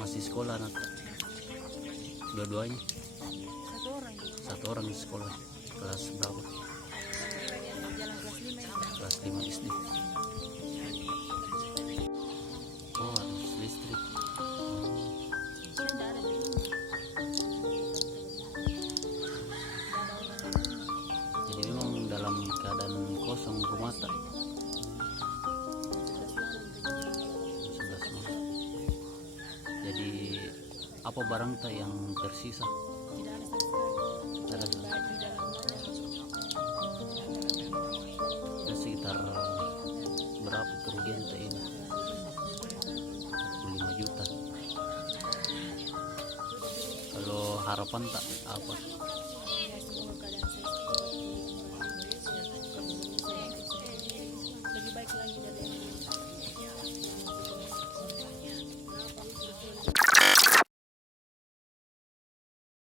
Masih sekolah anak dua-duanya? Satu orang di sekolah. Kelas berapa? Kelas 5 SD. Oh, harus listrik. Jadi memang dalam keadaan kosong rumah tak. 11 malam. Jadi apa barang tak yang tersisa? Tidak ada. Sekitar berapa kerugian tak ini? 5 juta. Kalau harapan tak apa?